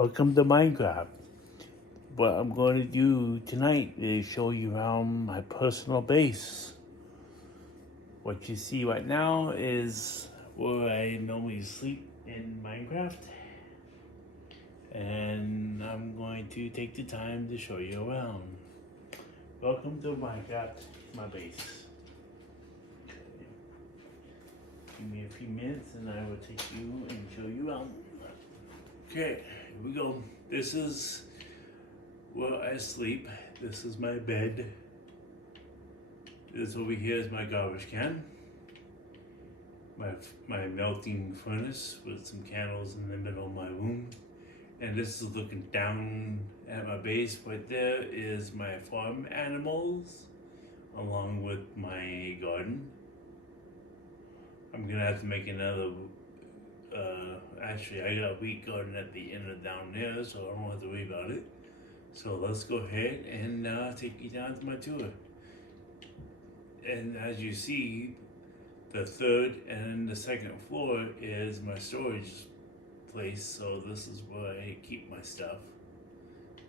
Welcome to Minecraft. What I'm going to do tonight is show you around my personal base. What you see right now is where I normally sleep in Minecraft. And I'm going to take the time to show you around. Welcome to Minecraft, my base. Give me a few minutes and I will take you and show you around. Okay, here we go. This is where I sleep. This is my bed. This over here is my garbage can. My melting furnace with some candles in the middle of my room. And this is looking down at my base. Right there is my farm animals along with my garden. I'm gonna have to make another, actually I got a wheat garden at the end of down there, so I don't have to worry about it. So let's go ahead and take you down to my tour. And as you see, the third and the second floor is my storage place, so this is where I keep my stuff.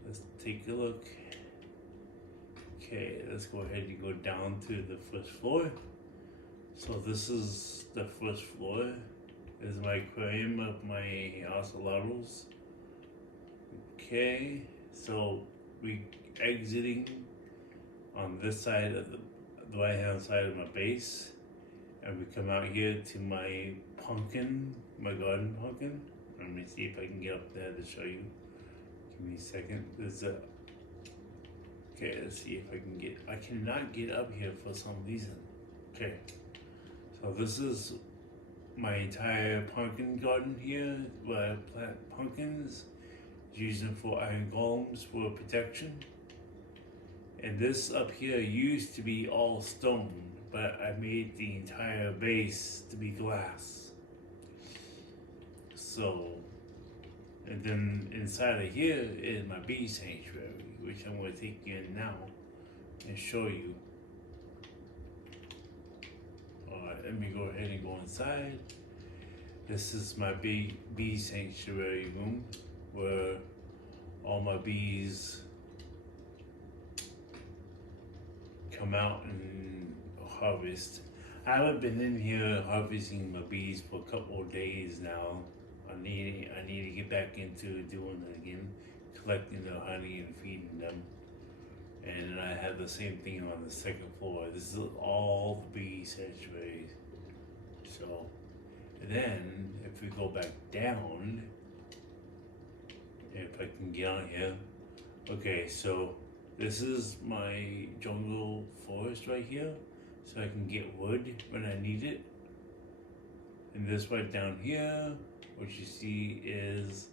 Let's take a look. Okay, let's go ahead and go down to the first floor. So this is the first floor. This is my aquarium of my ocelots. Okay, so we exiting on this side of the right hand side of my base, and we come out here to my pumpkin, my garden pumpkin. Let me see if I can get up there to show you. Give me a second. There's a. Okay, let's see if I can get. I cannot get up here for some reason. Okay, so this is my entire pumpkin garden here, where I plant pumpkins, using for iron golems for protection. And this up here used to be all stone, but I made the entire base to be glass. So, and then inside of here is my bee sanctuary, which I'm going to take you in now and show you. Alright, let me go ahead and go inside. This is my bee sanctuary room where all my bees come out and harvest. I haven't been in here harvesting my bees for a couple of days now. I need to get back into doing it again, collecting the honey and feeding them. And I have the same thing on the second floor. This is all the bee sanctuaries. So, and then if we go back down, if I can get on here. Okay, so this is my jungle forest right here, so I can get wood when I need it. And this right down here, what you see is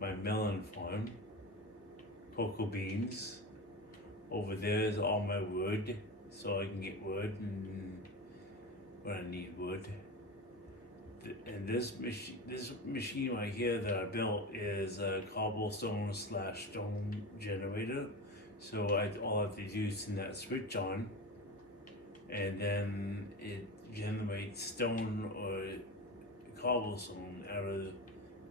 my melon farm, cocoa beans. Over there is all my wood, so I can get wood and when I need wood. And this machine right here that I built is a cobblestone / stone generator. So all I have to do is turn that switch on, and then it generates stone or cobblestone out of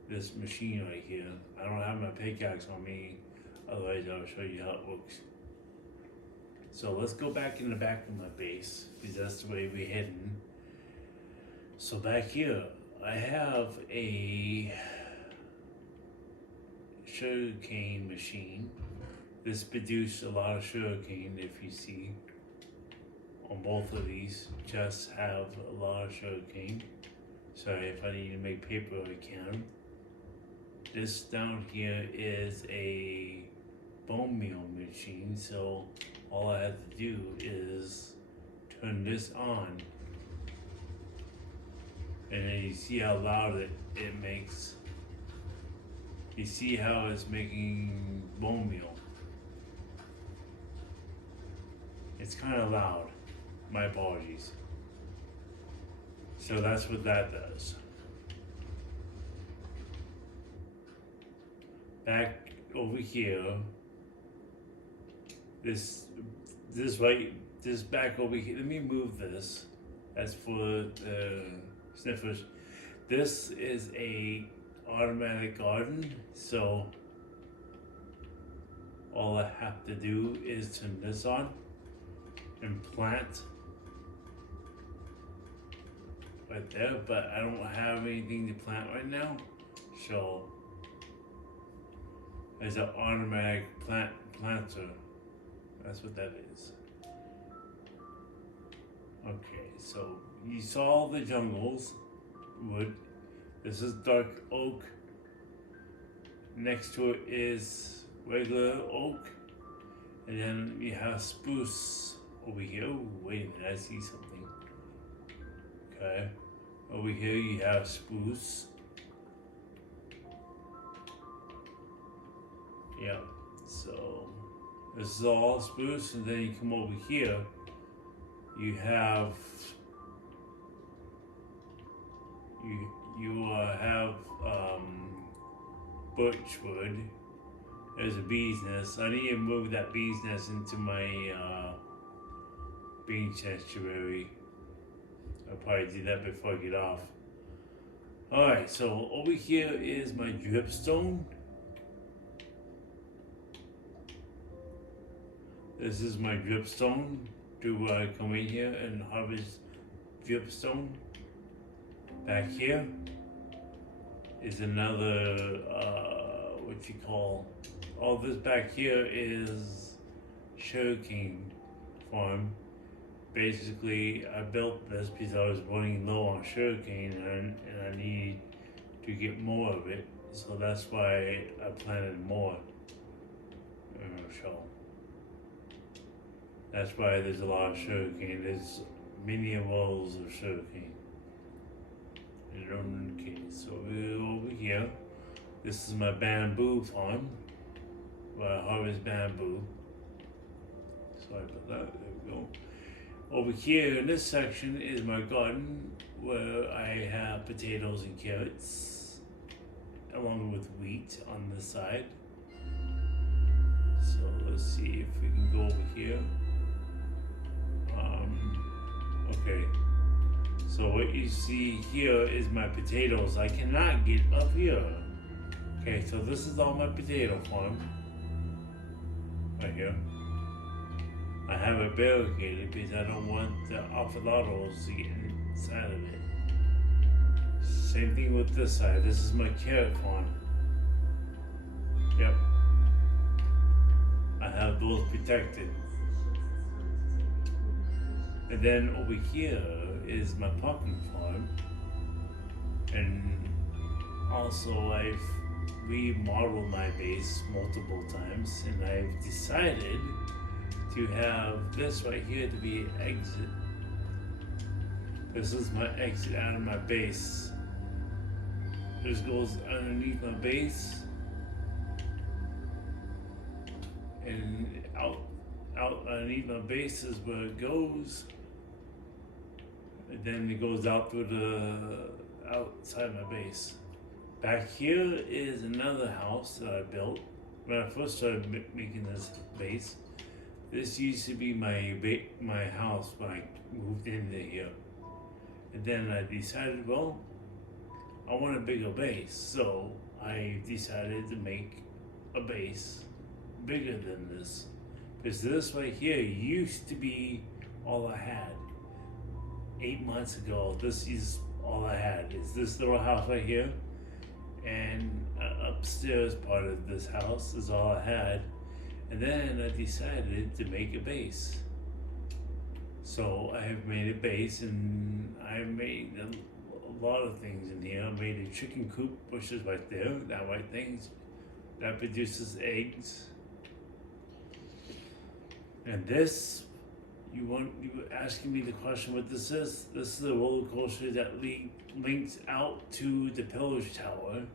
this machine right here. I don't have my pickaxe on me, otherwise I'll show you how it works. So let's go back in the back of my base, because that's the way we're heading. So back here, I have a sugarcane machine. This produced a lot of sugarcane, if you see. On both of these, just have a lot of sugarcane. So if I need to make paper, I can. This down here is a bone meal machine, so all I have to do is turn this on. And then you see how loud it makes. You see how it's making bone meal. It's kind of loud. My apologies. So that's what that does. Back over here, this back over here. Let me move this. That's for the sniffers. This is a automatic garden, so all I have to do is turn this on and plant right there, but I don't have anything to plant right now, so there's an automatic planter. That's what that is. Okay, so you saw the jungles wood. This is dark oak. Next to it is regular oak, and then you have spruce over here. Oh, wait a minute, I see something. Okay, over here you have spruce. Yeah, so this is all spruce, and then you come over here. You have birchwood. There's a bee's nest. I need to move that bee's nest into my bean sanctuary. I'll probably do that before I get off. Alright, so over here is my dripstone. This is my dripstone to come in here and harvest dripstone. Back here is another, what you call, all this back here is sugarcane farm. Basically, I built this because I was running low on sugarcane and I need to get more of it. So that's why I planted more. So that's why there's a lot of sugarcane. There's many rows of sugarcane. Okay, so we're over here. This is my bamboo farm where I harvest bamboo. Sorry about that. There we go. Over here in this section is my garden where I have potatoes and carrots along with wheat on this side. So let's see if we can go over here. Okay. So what you see here is my potatoes. I cannot get up here. Okay, so this is all my potato farm. Right here. I have it barricaded because I don't want the avocados to get inside of it. Same thing with this side. This is my carrot farm. Yep. I have those protected. And then over here is my pumpkin farm. And also I've remodeled my base multiple times, and I've decided to have this right here to be an exit. This is my exit out of my base. This goes underneath my base and out underneath my base is where it goes. And then it goes out through the outside my base. Back here is another house that I built when I first started making this base. This used to be my house when I moved into here. And then I decided, well, I want a bigger base. So I decided to make a base bigger than this. Because this right here used to be all I had. 8 months ago, this is all I had. Is this little house right here. And upstairs part of this house is all I had. And then I decided to make a base. So I have made a base, and I made a lot of things in here. I made a chicken coop, which is right there, that white thing that produces eggs. And this, you were asking me the question what this is. This is a roller coaster that links out to the Pillars Tower.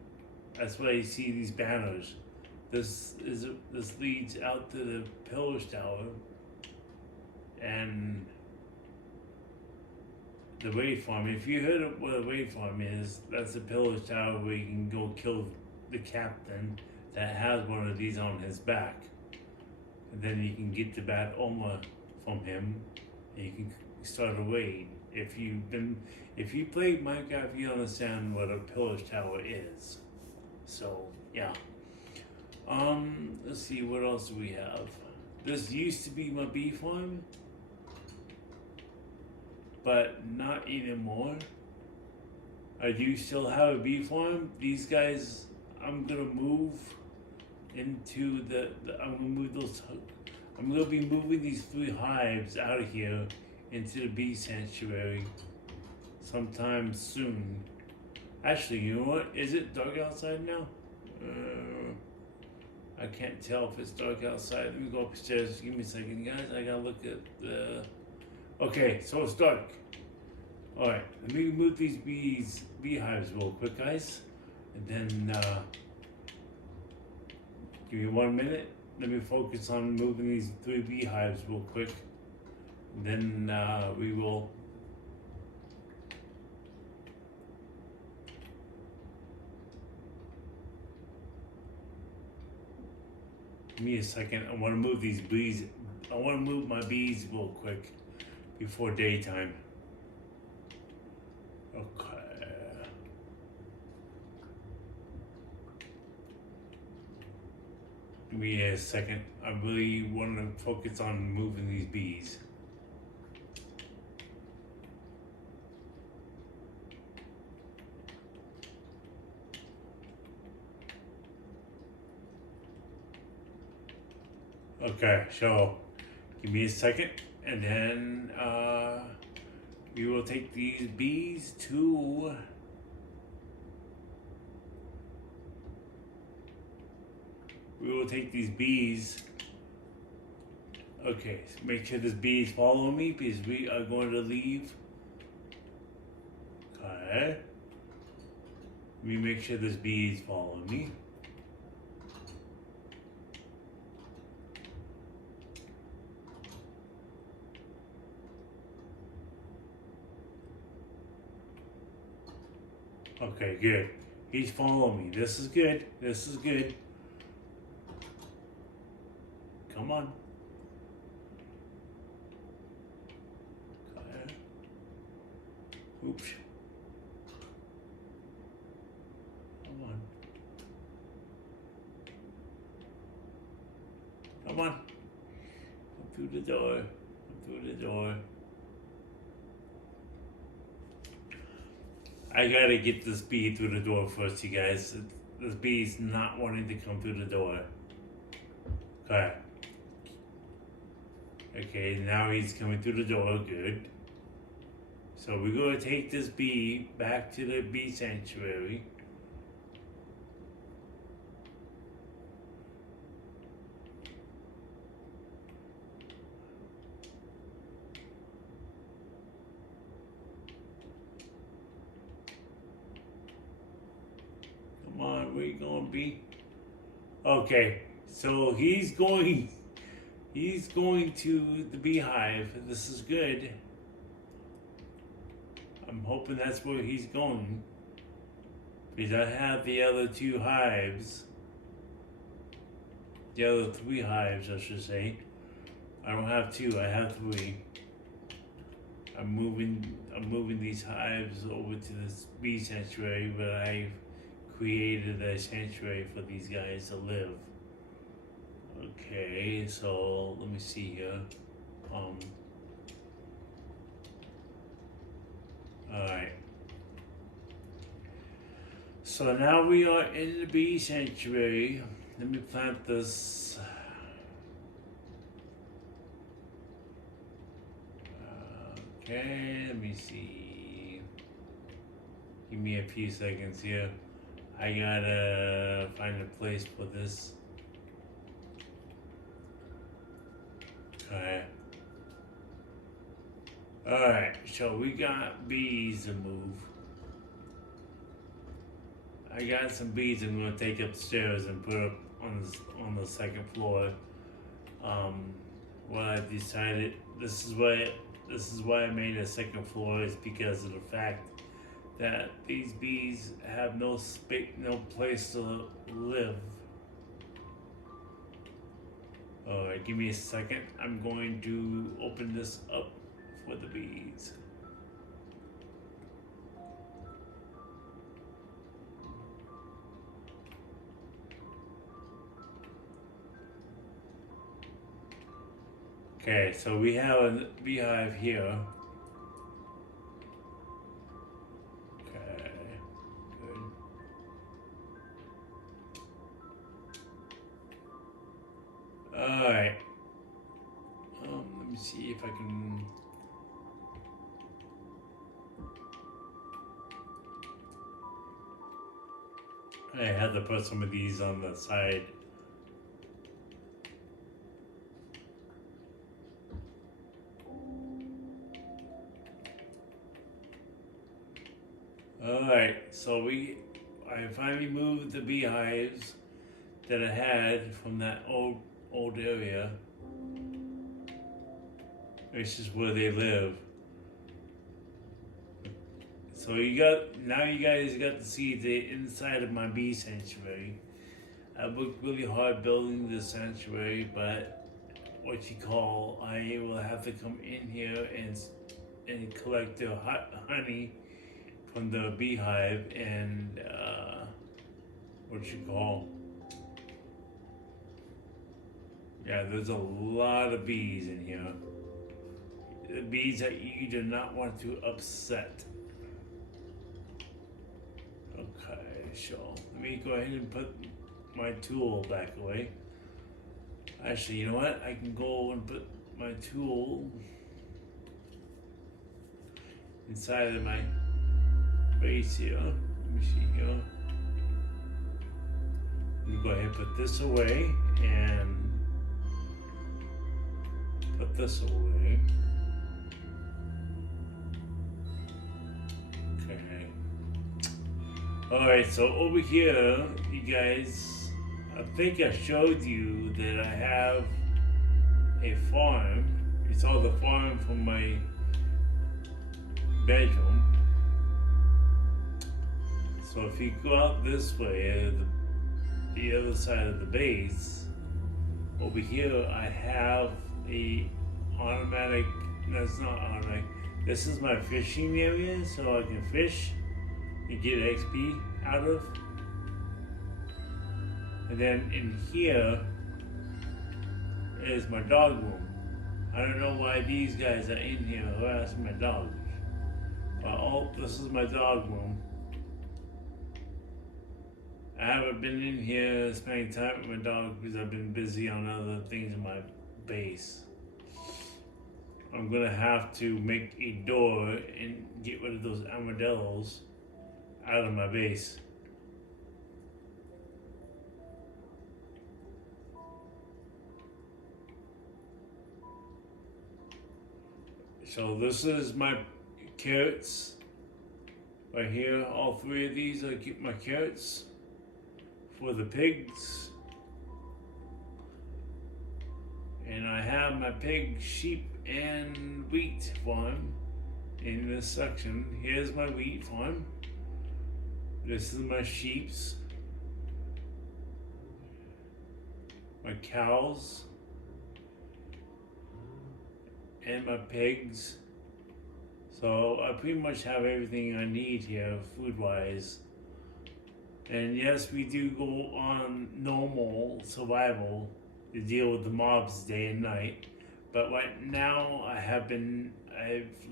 That's why you see these banners. This leads out to the Pillars Tower, and the Raid Farm. If you heard of what a Raid Farm is, that's the Pillars Tower where you can go kill the captain that has one of these on his back, and then you can get the Bat Oma from him, and you can start a raid. If you played Minecraft, you understand what a Pillars Tower is. So yeah. Let's see what else do we have. This used to be my bee farm, but not anymore. I do still have a bee farm. These guys, I'm gonna move into I'm gonna move those. I'm gonna be moving these 3 hives out of here into the bee sanctuary sometime soon. Actually, you know what? Is it dark outside now? I can't tell if it's dark outside. Let me go upstairs. Give me a second, guys. I gotta look at the. Okay, so it's dark. All right, let me move these beehives real quick, guys, and then give me 1 minute. Let me focus on moving these 3 beehives real quick, and then we will. Give me a second. I want to move these bees. I want to move my bees real quick before daytime. Okay. Give me a second. I really want to focus on moving these bees. Okay, so give me a second, and then we will take these bees to. We will take these bees. Okay, so make sure these bees follow me because we are going to leave. Okay. Let me make sure these bees follow me. Okay, good. He's following me. This is good. This is good. Come on. Okay. Oops. Come on. Come on. Come through the door. Come through the door. I gotta get this bee through the door first, you guys. This bee's not wanting to come through the door. Okay. Okay, now he's coming through the door. Good. So we're gonna take this bee back to the bee sanctuary. Come on, where you going, bee? Okay, so he's going to the beehive. This is good. I'm hoping that's where he's going. Because I have the other 2 hives. The other 3 hives, I should say. I don't have 2, I have 3. I'm moving these hives over to this bee sanctuary, but I've created a sanctuary for these guys to live. Okay, so let me see here. Alright. So now we are in the bee sanctuary. Let me plant this. Okay, let me see. Give me a few seconds here. I gotta find a place for this. Okay. Alright, so we got bees to move. I got some bees I'm gonna take upstairs and put up on the 2nd floor. What I decided, this is why I made a 2nd floor, is because of the fact that these bees have no place to live. Alright, give me a second. I'm going to open this up for the bees. Okay, so we have a beehive here. Okay, good. Alright. Let me see if I can. I had to put some of these on the side. Alright, so I finally moved the beehives that I had from that old area, which is where they live. So you guys got to see the inside of my bee sanctuary. I worked really hard building this sanctuary, but I will have to come in here and collect the honey from the beehive and yeah, there's a lot of bees in here. The bees that you do not want to upset. Okay, so let me go ahead and put my tool back away. Actually, you know what? I can go and put my tool inside of my base here. Let me see here. Let me go ahead and put this away and put this away. Okay. Alright, so over here, you guys, I think I showed you that I have a farm. You saw the farm from my bedroom. So if you go out this way, the other side of the base, over here I have a automatic, that's not automatic, this is my fishing area, so I can fish and get XP out of. And then in here is my dog room. I don't know why these guys are in here harassing my dogs. But this is my dog room. I haven't been in here spending time with my dog because I've been busy on other things in my base. I'm gonna have to make a door and get rid of those armadillos out of my base. So this is my carrots right here. All three of these, I keep my carrots for the pigs. And I have my pig, sheep, and wheat farm in this section. Here's my wheat farm. This is my sheep's, my cows, and my pigs. So I pretty much have everything I need here food-wise. And yes, we do go on normal survival to deal with the mobs day and night. But right now I've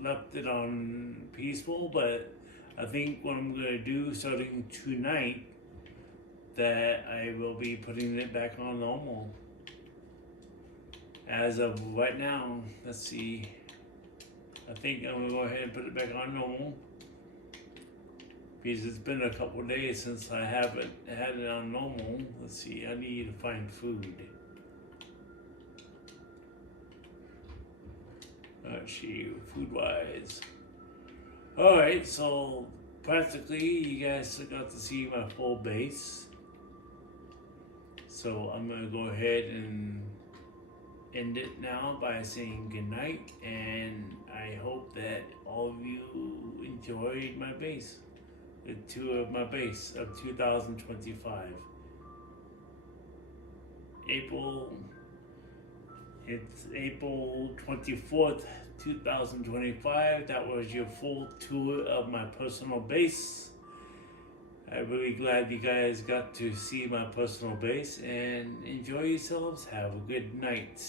left it on peaceful, but I think what I'm gonna do starting tonight, that I will be putting it back on normal. As of right now, let's see. I think I'm gonna go ahead and put it back on normal. Because it's been a couple of days since I haven't had it on normal. Let's see, I need to find food. Let's see, food-wise. Alright, so practically you guys got to see my full base. So I'm gonna go ahead and end it now by saying goodnight, and I hope that all of you enjoyed my base. The tour of my base of 2025. It's April 24th, 2025. That was your full tour of my personal base. I'm really glad you guys got to see my personal base, and enjoy yourselves. Have a good night.